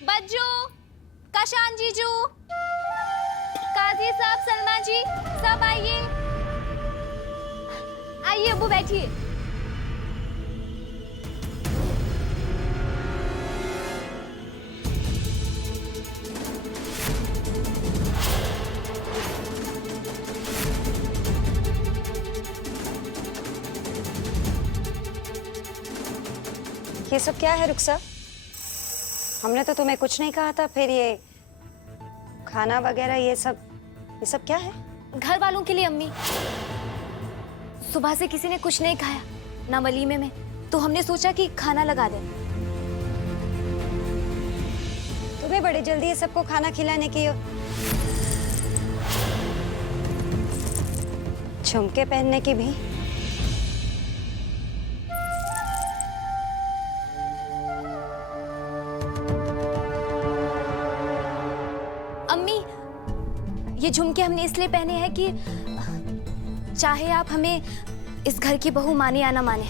बज्जू, काशान जीजू, काजी साहब, सलमा जी, सब आइए। आइए अब्बू, बैठिए। ये सब क्या है रुखसा? हमने तो तुम्हें कुछ नहीं कहा था, फिर ये खाना वगैरह ये सब क्या है? घर वालों के लिए अम्मी। सुबह से किसी ने कुछ नहीं खाया ना वलीमे में, तो हमने सोचा कि खाना लगा दें। तुम्हें बड़ी जल्दी है सबको खाना खिलाने की हो। झुमके पहनने की भी। अम्मी, ये झुमके हमने इसलिए पहने हैं कि चाहे आप हमें इस घर की बहू माने या ना माने,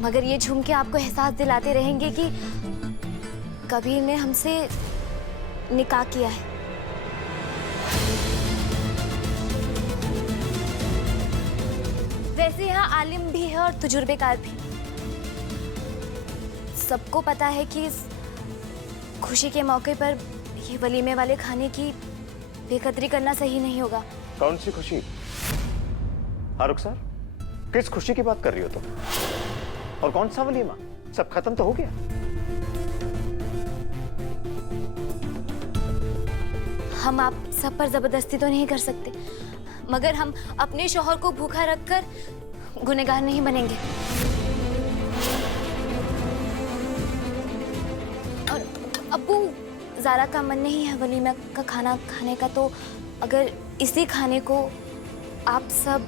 मगर ये झुमके आपको एहसास दिलाते रहेंगे कि कबीर ने हमसे निकाह किया है। वैसे यहाँ आलिम भी है और तजुर्बेकार भी। सबको पता है कि इस खुशी के मौके पर ये वलीमे वाले खाने की बेकदरी करना सही नहीं होगा। कौन सी खुशी? हाँ रुखसार, किस खुशी की बात कर रही हो तुम? और कौन सा वलीमा? सब खत्म तो हो गया। हम आप सब पर जबरदस्ती तो नहीं कर सकते, मगर हम अपने शौहर को भूखा रखकर गुनहगार नहीं बनेंगे। और अब्बू, ज़ारा का मन नहीं है वलीमा का खाना खाने का, तो अगर इसी खाने को आप सब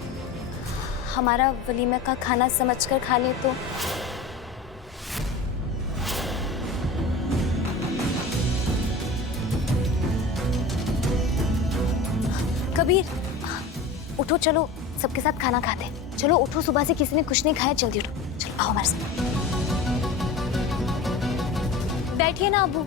हमारा वलीमा का खाना समझकर खा लें तो। कबीर, उठो, चलो सबके साथ खाना खाते हैं। चलो उठो, सुबह से किसी ने कुछ नहीं खाया, जल्दी उठो। चलो आओ हमारे साथ। बैठिए ना अब्बू।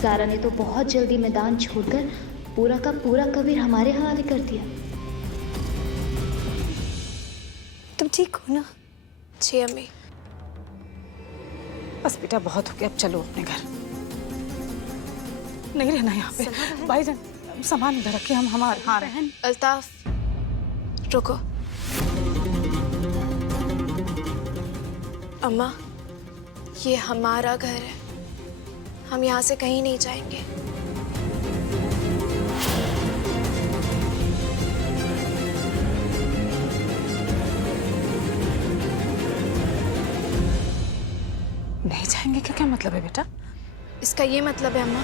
ज़ारा ने तो बहुत जल्दी मैदान छोड़कर पूरा का पूरा कबीर हमारे हवाले कर दिया। तुम ठीक हो ना? जी अम्मी। बस बेटा बहुत हो गया, अब चलो अपने घर। नहीं रहना यहाँ पे। भाईजान सामान इधर रखिए, हम हमारे। हाँ बहन। अल्ताफ, रुको। अम्मा, ये हमारा घर है, हम यहाँ से कहीं नहीं जाएंगे। नहीं जाएंगे क्या? क्या मतलब है बेटा? इसका ये मतलब है अम्मा,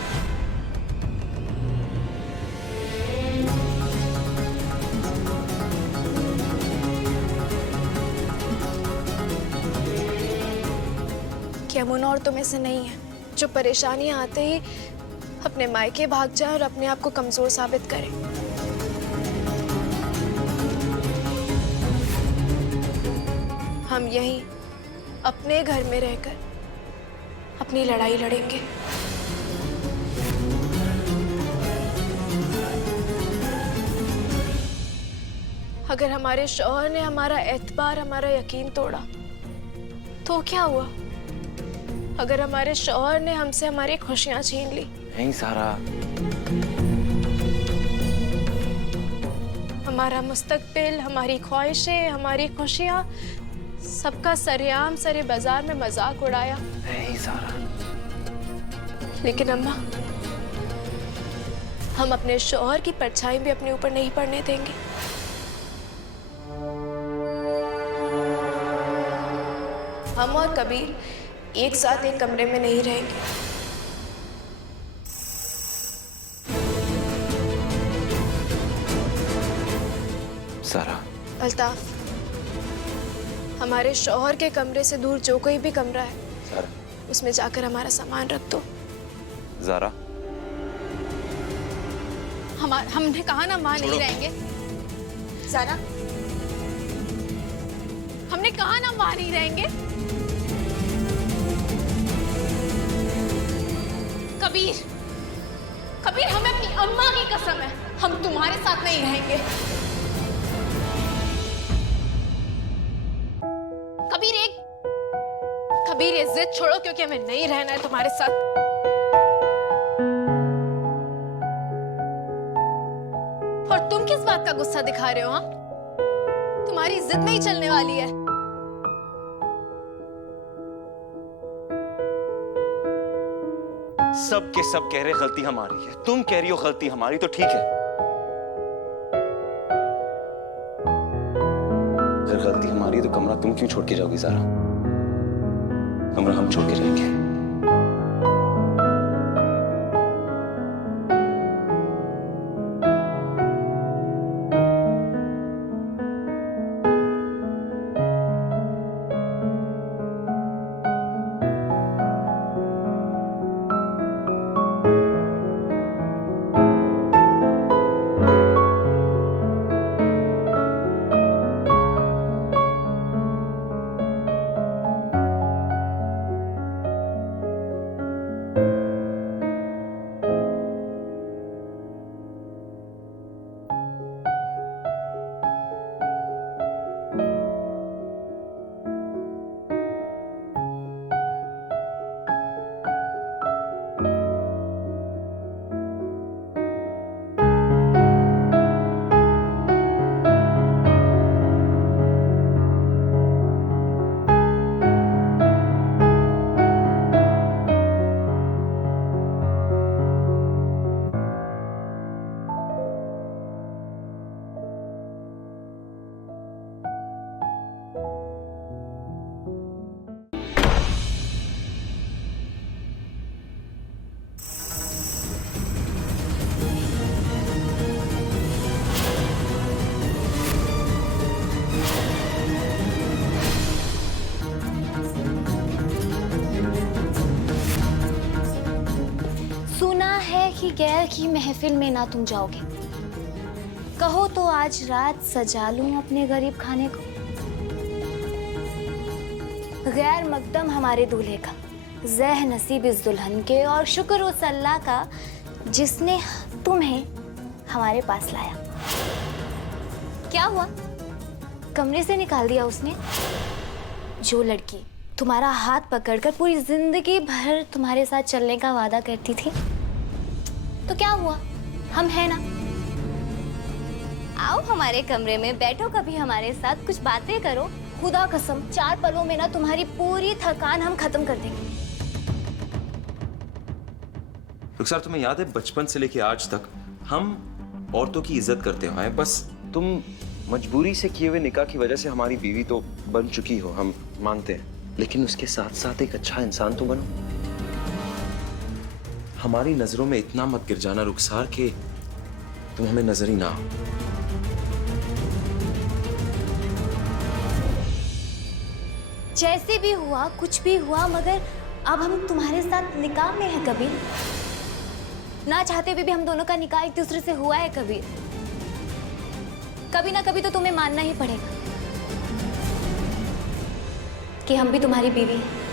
कि हम उन औरतों में से नहीं है जो परेशानी आते ही अपने मायके भाग जाए और अपने आप को कमजोर साबित करे। हम यहीं अपने घर में रहकर अपनी लड़ाई लड़ेंगे। अगर हमारे शौहर ने हमारा एतबार, हमारा यकीन तोड़ा तो क्या हुआ? अगर हमारे शौहर ने हमसे हमारी खुशियां छीन ली? नहीं सारा, हमारा मुस्तकबिल, हमारी ख्वाहिशें, हमारी खुशियां सबका सरेआम सरे बाजार में मजाक उड़ाया। नहीं सारा। लेकिन अम्मा, हम अपने शौहर की परछाई भी अपने ऊपर नहीं पड़ने देंगे। हम और कबीर एक साथ एक कमरे में नहीं रहेंगे। सारा। अल्ताफ, हमारे शौहर के कमरे से दूर जो कोई भी कमरा है, सारा, उसमें जाकर हमारा सामान रख दो। ज़ारा, हमने कहा ना मां नहीं रहेंगे। ज़ारा, हमने कहा ना मां नहीं रहेंगे। कबीर, कबीर, हमें अपनी अम्मा की कसम है, हम तुम्हारे साथ नहीं रहेंगे। कबीर ये जिद छोड़ो, क्योंकि हमें नहीं रहना है तुम्हारे साथ। और तुम किस बात का गुस्सा दिखा रहे हो? हाँ, तुम्हारी जिद नहीं चलने वाली है। सब के सब कह रहे गलती हमारी है, तुम कह रही हो गलती हमारी, तो ठीक है। अगर गलती हमारी है तो कमरा तुम क्यों छोड़ के जाओगी ज़ारा? कमरा हम छोड़ के जाएंगे। कि गैर की महफिल में ना तुम जाओगे। कहो तो आज रात सजा लूं अपने गरीब खाने को। गैर मकदम हमारे दूल्हे का, ज़ह नसीब इस दुल्हन के, और शुक्र उस अल्लाह का जिसने तुम्हें हमारे पास लाया। क्या हुआ? कमरे से निकाल दिया उसने? जो लड़की तुम्हारा हाथ पकड़कर पूरी जिंदगी भर तुम्हारे साथ चलने का वादा करती थी, तो क्या हुआ? हम हैं ना। आओ हमारे कमरे में बैठो, कभी हमारे साथ कुछ बातें करो। खुदा कसम 4 पलों में ना तुम्हारी पूरी थकान हम खत्म कर देंगे। रुखसार, तुम्हें याद है बचपन से लेके आज तक हम औरतों की इज्जत करते आए। बस तुम मजबूरी से किए हुए निकाह की वजह से हमारी बीवी तो बन चुकी हो, हम मानते हैं, लेकिन उसके साथ साथ एक अच्छा इंसान तो बनो। हमारी नजरों में इतना मत गिर जाना रुखसार के तुम हमें नजर ही ना आओ। जैसे भी हुआ, कुछ भी हुआ, मगर अब हम तुम्हारे साथ निकाह में हैं कबीर। ना चाहते हुए भी हम दोनों का निकाह एक दूसरे से हुआ है कबीर। कभी ना कभी तो तुम्हें मानना ही पड़ेगा कि हम भी तुम्हारी बीवी हैं।